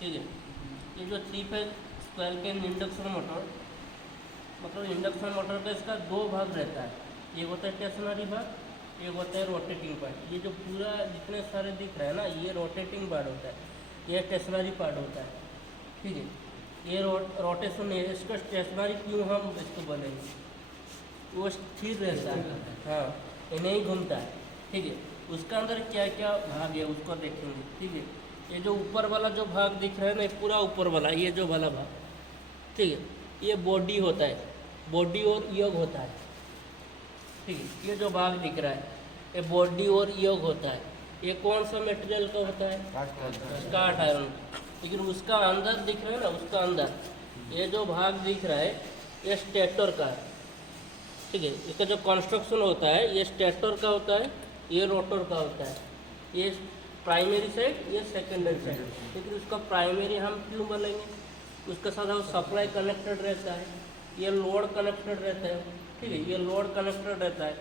ठीक है। ये जो 3 phase square cage induction motor, मतलब इंडक्शन मोटर का इसका 2 भाग रहता है। एक होता है स्टेशनरी भाग, एक होता है रोटेटिंग पार्ट। ये जो पूरा जितने सारे दिख रहा है ना, ये रोटेटिंग पार्ट होता है, ये स्टेशनरी पार्ट होता है। ठीक है, ये रोटेशन है। इसका स्टेशनरी क्यों हम इसको बोलेंगे, वो स्थिर रहता है, हाँ, ये नहीं घूमता है। ठीक है, उसका अंदर क्या क्या भाग है उसको देखेंगे। ठीक है, ये जो ऊपर वाला जो भाग दिख रहा है ना, पूरा ऊपर वाला, ये जो वाला भाग, ठीक है, ये बॉडी होता है, बॉडी और योग होता है। ठीक है, ये जो भाग दिख रहा है ये बॉडी और योग होता है। ये कौन सा मटेरियल का होता है, कास्ट आयरन। लेकिन उसका अंदर दिख रहा है ना, उसका अंदर ये जो भाग दिख रहा है ये स्टेटर का है। ठीक है, इसका जो कंस्ट्रक्शन होता है ये स्टेटर का होता है, ये रोटर का होता है। ये प्राइमरी साइड, ये सेकेंडरी साइड। लेकिन उसका प्राइमरी हम क्यों बोलेंगे, उसके साथ वो सप्लाई कनेक्टेड रहता है, ये लोड कनेक्टेड रहता है। ठीक है, ये लोड कनेक्टेड रहता है।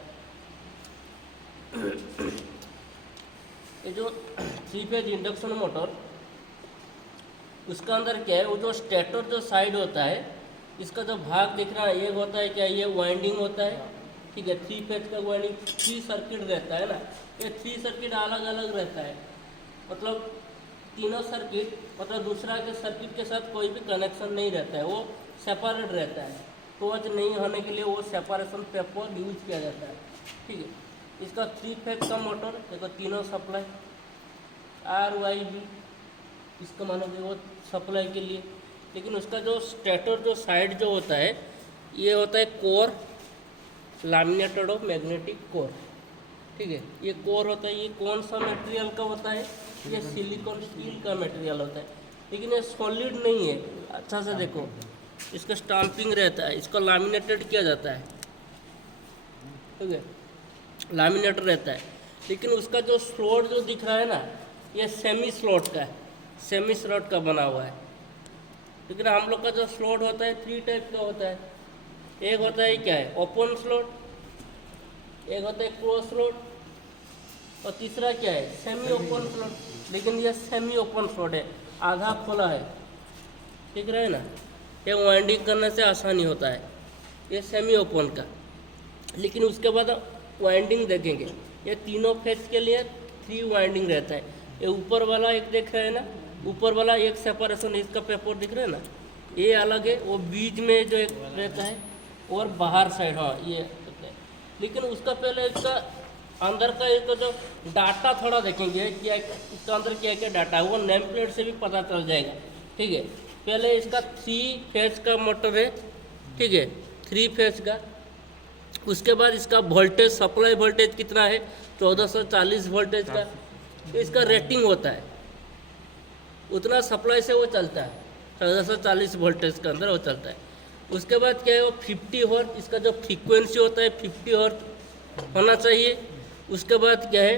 ये जो 3 फेज इंडक्शन मोटर, उसका अंदर क्या है, वो जो स्टेटर जो साइड होता है, इसका जो भाग दिख रहा है, ये होता है क्या, ये वाइंडिंग होता है। ठीक है, 3 फेज का वाइंडिंग 3 सर्किट रहता है ना, ये 3 सर्किट अलग अलग रहता है। मतलब तीनों सर्किट, मतलब दूसरा के सर्किट के साथ कोई भी कनेक्शन नहीं रहता है, वो सेपरेट रहता है। टोच नहीं होने के लिए वो सेपरेशन पेपर यूज किया जाता है। ठीक है, इसका 3 फेज का मोटर देखो, तीनों सप्लाई RYB, इसका मानोगे वो सप्लाई के लिए। लेकिन उसका जो स्टेटर जो साइड जो होता है, ये होता है core, laminated of magnetic core. ठीक है, ये कोर होता है, ये कौन सा मटेरियल का होता है, ये सिलिकॉन स्टील का मटेरियल होता है। लेकिन ये सॉलिड नहीं है, अच्छा से देखो, इसका स्टाम्पिंग रहता है, इसको लैमिनेटेड किया जाता है। ठीक है, लैमिनेटेड रहता है। लेकिन उसका जो स्लॉट जो दिख रहा है ना, ये सेमी स्लॉट का है, सेमी स्लॉट का बना हुआ है। लेकिन हम लोग का जो स्लॉट होता है 3 टाइप का होता है। एक होता है क्या है, ओपन स्लॉट, एक होता है क्लोज स्लॉट, और तीसरा क्या है, सेमी ओपन स्लॉट। लेकिन ये सेमी ओपन स्लॉट है, आधा खोला है। ठीक रहे ना, ये वाइंडिंग करने से आसानी होता है, ये सेमी ओपन का। लेकिन उसके बाद वाइंडिंग देखेंगे, ये तीनों फेज के लिए 3 वाइंडिंग रहता है। ये ऊपर वाला एक देख रहे हैं ना, ऊपर वाला एक सेपरेशन, इसका पेपर दिख रहा है ना, ये अलग है, वो बीच में जो एक रहता है, और बाहर साइड, हाँ ये रहता है। लेकिन उसका पहले इसका अंदर का एक जो डाटा थोड़ा देखेंगे, क्या इसका अंदर क्या क्या डाटा है, वो नेम प्लेट से भी पता चल जाएगा। ठीक है, पहले इसका 3 फेज का मोटर है। ठीक है, 3 फेज का। उसके बाद इसका वोल्टेज, सप्लाई वोल्टेज कितना है, 1440 वोल्टेज का इसका रेटिंग होता है, उतना सप्लाई से वो चलता है, 1440 वोल्टेज के अंदर वो चलता है। उसके बाद क्या है, वो 50 हर्ट्ज, इसका जो फ्रीक्वेंसी होता है 50 हर्ट्ज होना चाहिए। उसके बाद क्या है,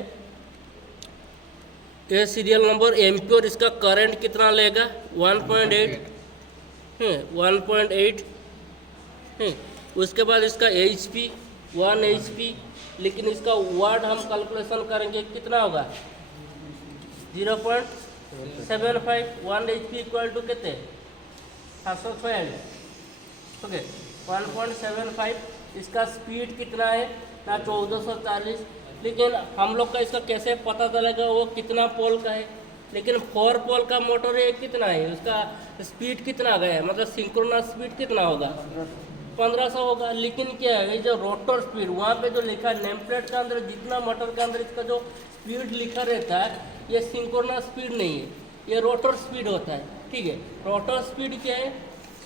ये सीरियल नंबर, एम्पियर, इसका करंट कितना लेगा, 1.8 है, 1.8 है। उसके बाद इसका HP 1 HP, लेकिन इसका वाट हम कैलकुलेशन करेंगे कितना होगा, 0.75। 1 HP इक्वल टू कितने, 746। ओके, 1.75। इसका स्पीड कितना है ना, 1440। लेकिन हम लोग का इसका कैसे पता चलेगा वो कितना पोल का है। लेकिन 4 पोल का मोटर है, कितना है उसका स्पीड कितना गया, मतलब सिंक्रोनस स्पीड कितना होगा, 1500 होगा। लेकिन क्या है, ये जो रोटर स्पीड, वहाँ पे जो लिखा है नेम प्लेट के अंदर, जितना मोटर के अंदर इसका जो स्पीड लिखा रहता है, ये सिंक्रोनस स्पीड नहीं है, ये रोटर स्पीड होता है। ठीक है, रोटर स्पीड क्या है,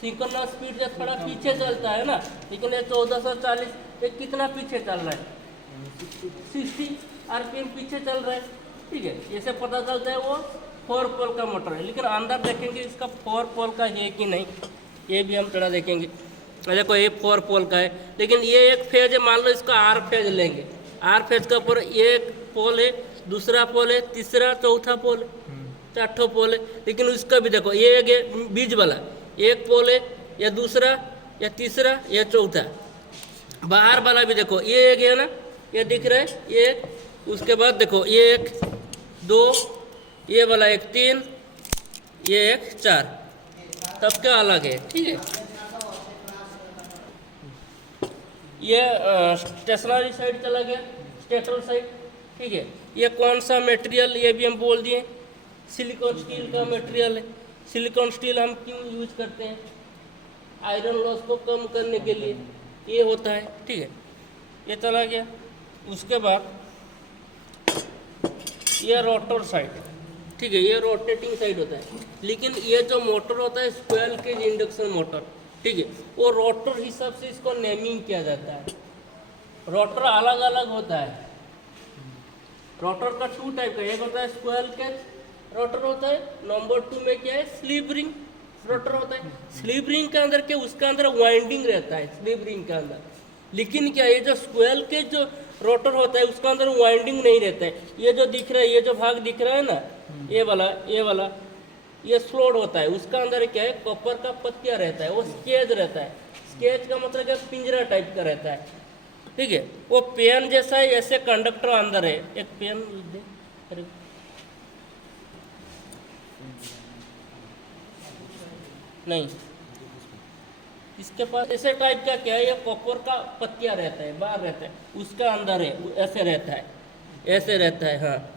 सिंक्रोनस स्पीड से थोड़ा पीछे चलता है ना। लेकिन ये 1440, ये कितना पीछे चल रहा है, 60 RPM पीछे चल रहा है। ठीक है, ऐसे पता चलता है वो 4 पोल का मोटर है। लेकिन अंदर देखेंगे इसका 4 पोल का है कि नहीं, ये भी हम थोड़ा देखेंगे। देखो ये 4 पोल का है, लेकिन ये एक फेज है, मान लो इसका R फेज लेंगे, R फेज के ऊपर एक पोल है, दूसरा पोल है, तीसरा चौथा पोल है, 4 पोल है। लेकिन उसका भी देखो, ये एक बीच वाला एक पोल है, या दूसरा या तीसरा या चौथा। बाहर वाला भी देखो, ये एक है ना, ये दिख रहा है, ये एक। उसके बाद देखो ये 1 2, ये वाला 1 3, ये एक 4, तब क्या अलग है, ठीक है। ये स्टेशनरी साइड चला गया, स्टेटर साइड, ठीक है। ये कौन सा मटेरियल, ये भी हम बोल दिए, सिलिकॉन स्टील का मटेरियल है। सिलिकॉन स्टील हम क्यों यूज करते हैं, आयरन लॉस को कम करने के लिए ये होता है, ठीक है। ये चला गया। उसके बाद ये रोटर साइड, ठीक है, ये रोटेटिंग साइड होता है। लेकिन ये जो मोटर होता है स्क्वेयर केज इंडक्शन मोटर, ठीक है, वो रोटर हिसाब से इसको नेमिंग किया जाता है। रोटर अलग अलग होता है। रोटर का 2 टाइप का, एक होता है स्क्वेयर केज रोटर होता है, नंबर 2 में क्या है, स्लिप रिंग रोटर होता है। स्लिप रिंग के अंदर क्या, उसका अंदर वाइंडिंग रहता है स्लिप रिंग के अंदर। लेकिन क्या, ये जो स्क्वेयर केज जो रोटर होता है उसका अंदर वाइंडिंग नहीं रहता है। ये जो दिख रहा है, ये जो भाग दिख रहा है ना, ये वाला ये स्लोड होता है। उसका अंदर क्या है, कॉपर का पत्तिया रहता है, वो स्केज रहता है। स्केज का मतलब क्या, पिंजरा टाइप का रहता है, ठीक है। वो पेन जैसा है, ऐसे कंडक्टर अंदर है। एक पेन दे, अरे नहीं, इसके पास ऐसे टाइप का क्या है, ये कॉपर का पत्तिया रहता है, बाहर रहता है, उसका अंदर है, ऐसे रहता है, ऐसे रहता है। हाँ,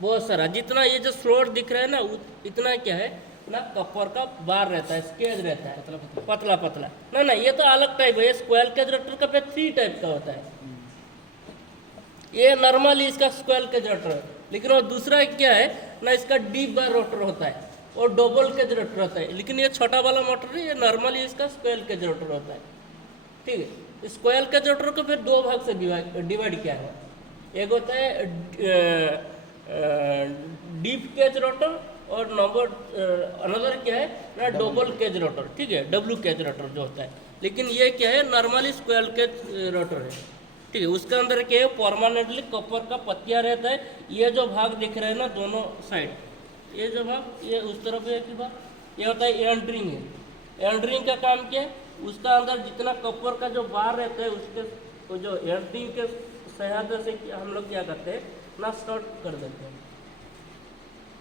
बहुत सारा, जितना ये जो स्लोट दिख रहा है ना, इतना क्या है ना, कॉपर का बार रहता है, स्केज रहता है, पतला पतला। ना ये तो अलग टाइप है। ये स्क्वेयर केज रोटर का 3 टाइप का होता है। ये नॉर्मली इसका स्क्वेयर केज रोटर है। लेकिन वो दूसरा क्या है ना, इसका डीप बार रोटर होता है और डबल केज रोटर होता है। लेकिन ये छोटा वाला मोटर है, ये नॉर्मली इसका स्क्वेयर केज रोटर होता है, ठीक है। स्क्वेयर केज रोटर को फिर 2 भाग से डिवाइड किया है। एक होता है डीप केज रोटर और नंबर अनदर क्या है ना, डबल केज रोटर, ठीक है, डब्ल्यू केज रोटर जो होता है। लेकिन ये क्या है, नॉर्मली स्क्वेयर केज रोटर है, ठीक है। उसके अंदर क्या है, परमानेंटली कॉपर का पत्तिया रहता है। ये जो भाग दिख रहे हैं ना दोनों साइड, ये जो भाग, ये उस तरफ है कि भाग, ये होता है एंड रिंग है। एंड रिंग का काम क्या है, उसका अंदर जितना कॉपर का जो बार रहता है, उसके तो जो एंड रिंग के सहायता से हम लोग क्या करते हैं ना, शॉर्ट कर देते हैं।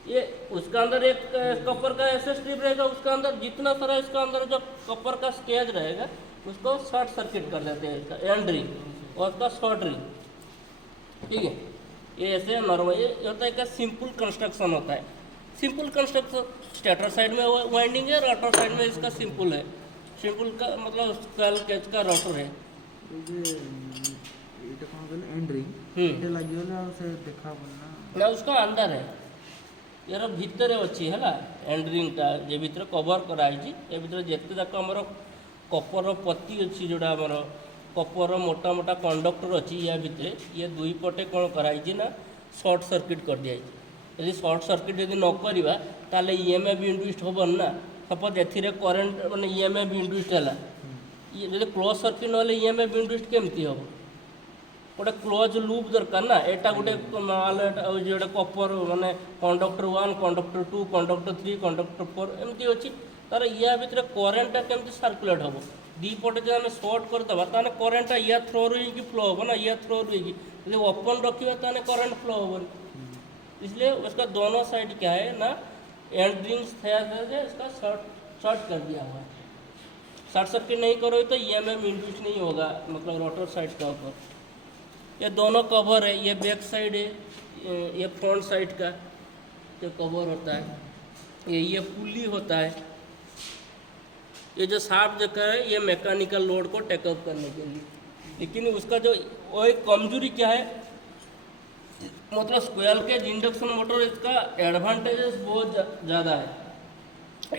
ये उसका अंदर एक कॉपर का ऐसे स्ट्रिप रहेगा, उसका अंदर जितना सारा इसका अंदर जो कॉपर का स्केज रहेगा, उसको शॉर्ट सर्किट कर देते हैं, इसका एंड रिंग और उसका शॉर्ट रिंग, ठीक है। ये ऐसे नॉर्मल ये होता है क्या, सिंपल कंस्ट्रक्शन होता है। सिंपल कंस्ट्रक्शन स्टेटर साइड में वाइंडिंग है, रोटर साइड में इसका सिंपल है। सिंपल का मतलब स्क्वेयर केज का रोटर है। ना उसका अंदर है, यार भितर अच्छी है एंड रिंगटा जे भितर कवर कराई, ए भितर जिते जाक आमर कपर पत्ती अच्छी जोड़ा आमर कपर मोटा मोटा कंडक्टर अच्छी, या भितर ये 2 पटे कौन कराई ना, शॉर्ट सर्किट कर दिया। यदि शॉर्ट सर्किट यदि न करवा ताले ईएमएफ भी इंड्यूस्ड होबन ना। सपोज एथिरे करंट माने ईएमएफ भी इंड्यूस्ड है, यदि क्लोज सर्किट ना ईएमएफ भी इंड्यूस्ड केमती हम, गोटे क्लोज लूप दरकार ना। यहाँ गोटे जो कपर माने कंडक्टर 1 कंडक्टर 2 कंडक्टर 3 कंडक्टर 4 एमती अच्छी, तार या भितर करेन्टा केमती सर्कुलेट हम। 2 पटे जो आम सर्ट करदे ताने करेन्टा या थ्रो रुई फ्लो हम ना, या थ्रो रुई यदि ओपन रखिए ताने करेन्ट फ्लो हम। इसलिए उसका दोनों साइड क्या है ना, एंड रिंग्स इसका शॉर्ट कर दिया हुआ है। शॉर्ट सर्किट नहीं करोगे तो ईएमएफ इंड्यूस नहीं होगा, मतलब रोटर साइड का ऊपर। ये दोनों कवर है, ये बैक साइड है, ये फ्रंट साइड का जो कवर होता है, ये पुली होता है। ये जो शाफ्ट जगह है, ये मैकेनिकल लोड को टेकअप करने के लिए। लेकिन उसका जो वो एक कमजोरी क्या है, मतलब स्क्वेयर केज इंडक्शन मोटर इसका एडवांटेजेस बहुत ज़्यादा है।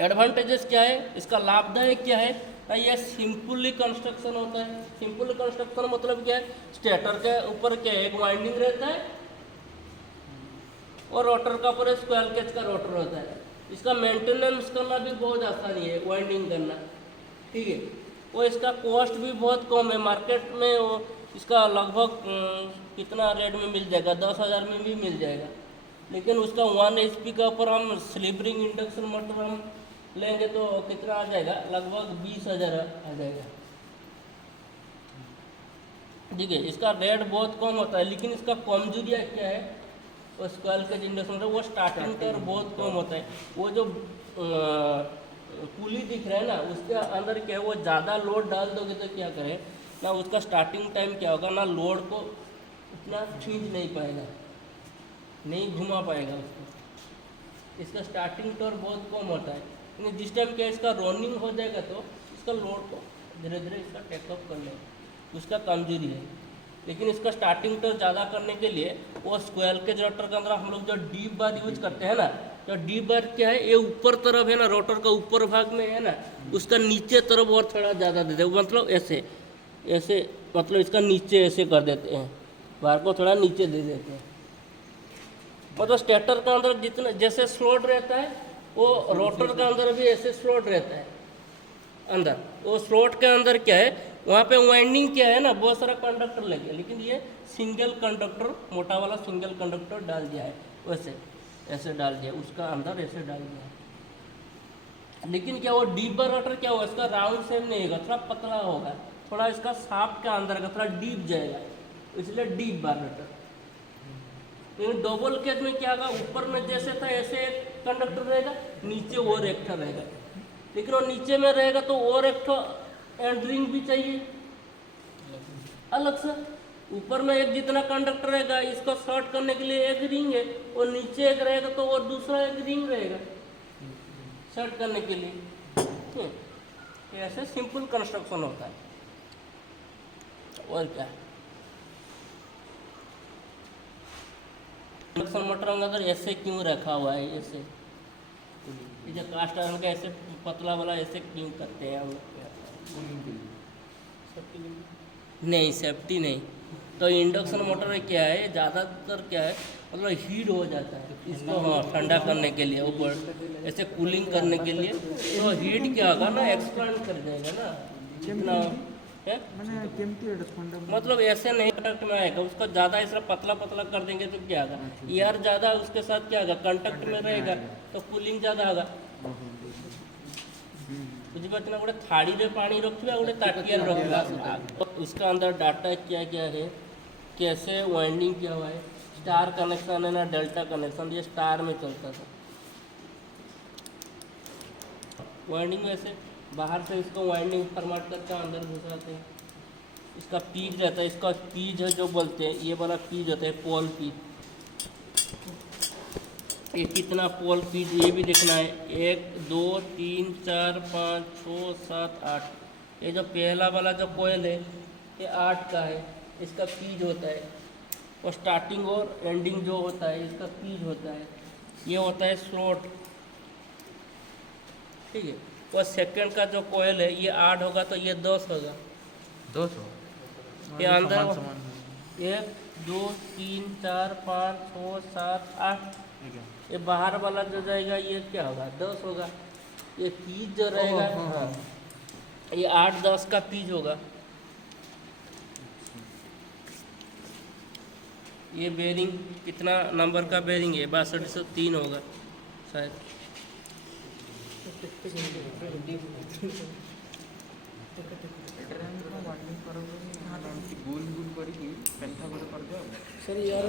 एडवांटेजेस क्या है, इसका लाभदायक क्या है, ये सिंपली कंस्ट्रक्शन होता है। सिंपल कंस्ट्रक्शन मतलब क्या है, स्टेटर के ऊपर क्या है, एक वाइंडिंग रहता है और रोटर का ऊपर स्क्वेयर केज का रोटर होता है। इसका मेंटेनेंस करना भी बहुत आसानी है, वाइंडिंग करना, ठीक है। और इसका कॉस्ट भी बहुत कम है। मार्केट में वो इसका लगभग कितना रेट में मिल जाएगा, 10,000 में भी मिल जाएगा। लेकिन उसका 1 HP का ऊपर हम स्लिप रिंग इंडक्शन मोटर हम लेंगे तो कितना आ जाएगा, लगभग 20,000 आ जाएगा, ठीक है। इसका रेट बहुत कम होता है। लेकिन इसका कमजोरियाँ क्या है वो स्क्वायर केज इंडक्शन मोटर वो स्टार्टिंग टॉर्क बहुत कम होता है। वो जो पुली दिख रहा है ना, उसके अंदर क्या है, वो ज़्यादा लोड डाल दोगे तो क्या करे ना, उसका स्टार्टिंग टाइम क्या होगा ना, लोड को उतना खींच नहीं पाएगा, नहीं घुमा पाएगा उसको। इसका स्टार्टिंग टॉर्क बहुत कम होता है, लेकिन जिस टाइम क्या इसका रनिंग हो जाएगा तो इसका लोड को धीरे धीरे इसका टेकअप कर लेगा, उसका कमजोरी है। लेकिन इसका स्टार्टिंग टॉर्क ज़्यादा करने के लिए वो स्क्वायर केज रोटर के अंदर हम लोग जो डीप बार यूज करते हैं ना, जो डीप बार क्या है, ये ऊपर तरफ है ना, रोटर का ऊपर भाग में है ना, उसका नीचे तरफ और थोड़ा ज़्यादा देते हैं, मतलब ऐसे ऐसे, मतलब इसका नीचे ऐसे कर देते हैं, बार को थोड़ा नीचे दे देते हैं। मतलब स्टेटर का अंदर जितना जैसे स्लॉट रहता है, वो रोटर का अंदर भी ऐसे स्लॉट रहता है अंदर। वो स्लॉट के अंदर क्या है, वहाँ पे वाइंडिंग क्या है ना, बहुत सारा कंडक्टर लगे, लेकिन ये सिंगल कंडक्टर, मोटा वाला सिंगल कंडक्टर डाल दिया है, वैसे ऐसे डाल दिया, उसका अंदर ऐसे डाल दिया है। लेकिन क्या वो डीप बार रोटर क्या होगा, इसका राउंड शेप नहीं होगा, थोड़ा पतला होगा, थोड़ा इसका शाफ्ट का अंदर का थोड़ा डीप जाएगा, इसलिए डीप बार रोटर। लेकिन डबल केज में क्या होगा, ऊपर में जैसे था ऐसे एक कंडक्टर रहेगा, नीचे और एक ठा रहेगा, लेकिन वो नीचे में रहेगा तो और एक ठो एंड रिंग भी चाहिए अलग से। ऊपर में एक जितना कंडक्टर रहेगा, इसको शॉर्ट करने के लिए एक रिंग है, और नीचे एक रहेगा तो और दूसरा एक रिंग रहेगा शॉर्ट करने के लिए। ऐसे सिंपल कंस्ट्रक्शन होता है, और क्या। इंडक्शन मोटर के अंदर ऐसे क्यों रखा हुआ है, ऐसे ये जो कास्ट आयरन का ऐसे पतला वाला ऐसे क्यों करते हैं हम लोग? नहीं, सेफ्टी नहीं। तो इंडक्शन मोटर में क्या है, ज़्यादातर क्या है, मतलब हीट हो जाता है इसको, हाँ, ठंडा करने के लिए, ऊपर ऐसे कूलिंग करने के लिए, तो हीट क्या होगा ना, एक्सपांड कर जाएगा ना जितना है, मतलब ऐसे नहीं कंटैक्ट में आएगा, उसका ज़्यादा ऐसा पतला पतला कर देंगे तो क्या होगा, एयर ज़्यादा उसके साथ क्या होगा, कंटैक्ट में रहेगा तो कूलिंग ज़्यादा होगा। बुझिपारछे गोटे थाड़ी रे पानी रखिए, गोटे ताटिया रखिए, उसका अंदर डाटा क्या क्या है, कैसे वाइंडिंग क्या हुआ है, स्टार कनेक्शन है ना डेल्टा कनेक्शन, ये स्टार में चलता था वाइंडिंग। वैसे बाहर से इसको वाइंडिंग फॉर्मेट करके अंदर घुसाते हैं। इसका पीज रहता है, इसका पीज है जो बोलते हैं, ये वाला पीज होता है पोल पीज। ये कितना पोल पीज ये भी देखना है, 1 2 3 4 5 6 7 8। ये जो पहला वाला जो कोयल है ये 8 का है, इसका पीज होता है। और स्टार्टिंग और एंडिंग जो होता है इसका पीज होता है, ये होता है स्लॉट, ठीक है। और सेकंड का जो कोयल है ये 8 होगा तो ये 10 होगा, 10 ये अंदर 1 2 3 4 5 6 7 8। ये बाहर वाला जो जाएगा ये क्या होगा, 10 होगा। ये पीज जो रहेगा, हाँ, ये 8 10 का पीज होगा। ये बेरिंग कितना नंबर का बेरिंग है, 6203 होगा शायद। सर यार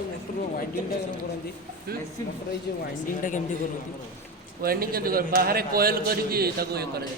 वाइंडिंगटा करती वाइंडिंगटा केमती करती वाइंडिंग के बाहर कोयल करी ताको ये करे